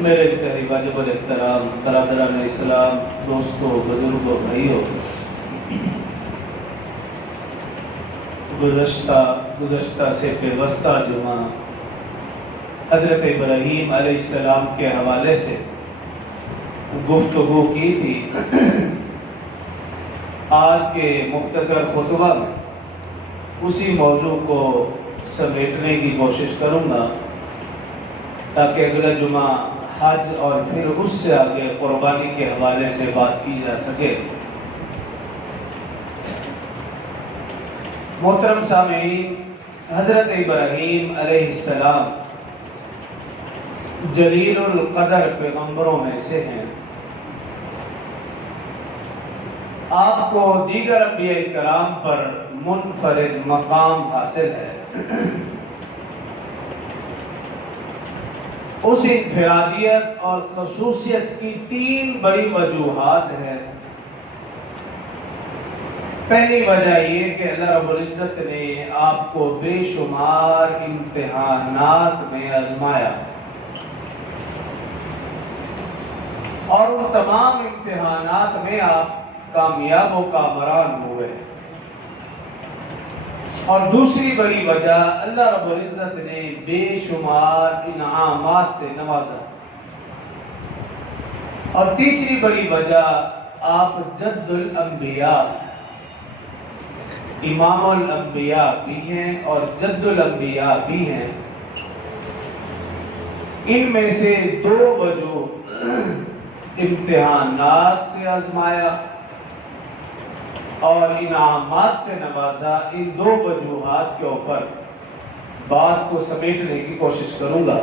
میرے انتہائی واجب الاحترام برادران اسلام، دوستوں، بزرگوں، بھائیوں، گزشتہ سے پیوستہ جمعہ حضرت ابراہیم علیہ السلام کے حوالے سے گفتگو کی تھی۔ آج کے مختصر خطبہ میں اسی موضوع کو سمیٹنے کی کوشش کروں گا تاکہ اگلا جمعہ حج اور پھر اس سے آگے قربانی کے حوالے سے بات کی جا سکے۔ محترم سامعین، حضرت ابراہیم علیہ السلام جلیل القدر پیغمبروں میں سے ہیں۔ آپ کو دیگر انبیاء کرام پر منفرد مقام حاصل ہے۔ اس انفرادیت اور خصوصیت کی 3 بڑی وجوہات ہیں۔ پہلی وجہ یہ کہ اللہ رب العزت نے آپ کو بے شمار امتحانات میں آزمایا اور ان تمام امتحانات میں آپ کامیاب و کامران ہوئے۔ اور دوسری بڑی وجہ، اللہ رب العزت نے بے شمار انعامات سے نوازا۔ اور تیسری بڑی وجہ، آپ جد الانبیاء، امام الانبیاء بھی ہیں اور جد الانبیاء بھی ہیں۔ ان میں سے 2 وجوہ امتحانات سے آزمایا اور انعامات سے نوازا، ان 2 وجوہات کے اوپر بات کو سمیٹنے کی کوشش کروں گا۔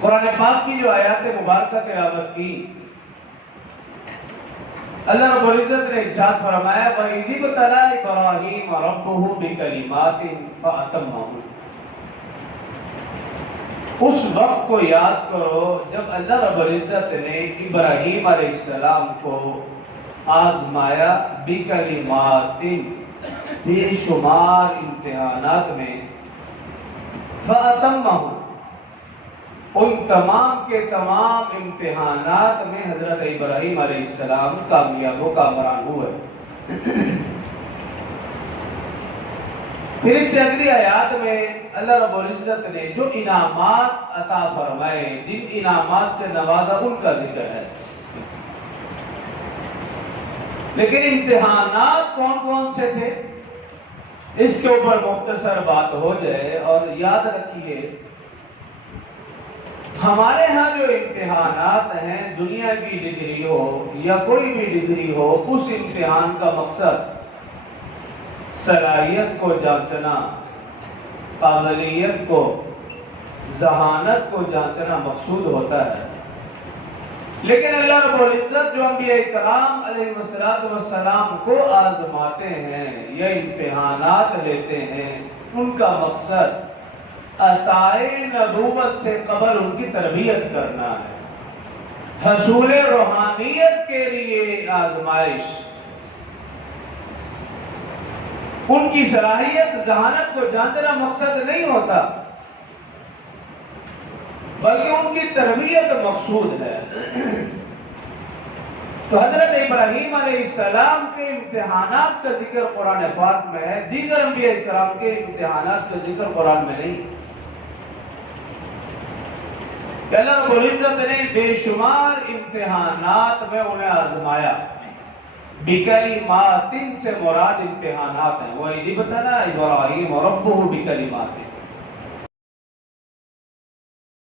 قرآن پاک کی جو آیات مبارکہ تلاوت کی، اللہ رب العزت نے ارشاد فرمایا وَإِذِ ابْتَلَىٰ إِبْرَاهِيمَ رَبُّهُ بِكَلِمَاتٍ فَأَتَمَّهُنَّ۔ اس وقت کو یاد کرو جب اللہ رب العزت نے ابراہیم علیہ السلام کو آزمایا بکلمات، بے شمار امتحانات میں، فَأَتَمَّهُنَّ، ان تمام کے تمام امتحانات میں حضرت ابراہیم علیہ السلام کامیاب و کامران ہوئے۔ پھر اس سے اگلی آیات میں اللہ رب العزت نے جو انعامات عطا فرمائے، جن انعامات سے نوازا، ان کا ذکر ہے۔ لیکن امتحانات کون کون سے تھے، اس کے اوپر مختصر بات ہو جائے۔ اور یاد رکھیے، ہمارے ہاں جو امتحانات ہیں، دنیا کی ڈگری ہو یا کوئی بھی ڈگری ہو، اس امتحان کا مقصد صلاحیت کو جانچنا، قابلیت کو، ذہانت کو جانچنا مقصود ہوتا ہے۔ لیکن اللہ رب العزت جو انبیاء کرام علیہ السلام کو آزماتے ہیں یا امتحانات لیتے ہیں، ان کا مقصد عطائے نبوت سے قبل ان کی تربیت کرنا ہے۔ حصول روحانیت کے لیے آزمائش، ان کی صلاحیت، ذہانت کو جانچنا مقصد نہیں ہوتا، بلکہ ان کی تربیت مقصود ہے۔ تو حضرت ابراہیم علیہ السلام کے امتحانات کا ذکر قرآن پاک میں ہے، دیگر انبیاء کرام کے امتحانات کا ذکر قرآن میں نہیں۔ کہ اللہ رب العزت نے بے شمار امتحانات میں انہیں آزمایا۔ بکلمات سے مراد امتحانات ہیں۔ وَإِذِ ابْتَلَىٰ إِبْرَاهِيمَ رَبُّهُ بِكَلِمَاتٍ،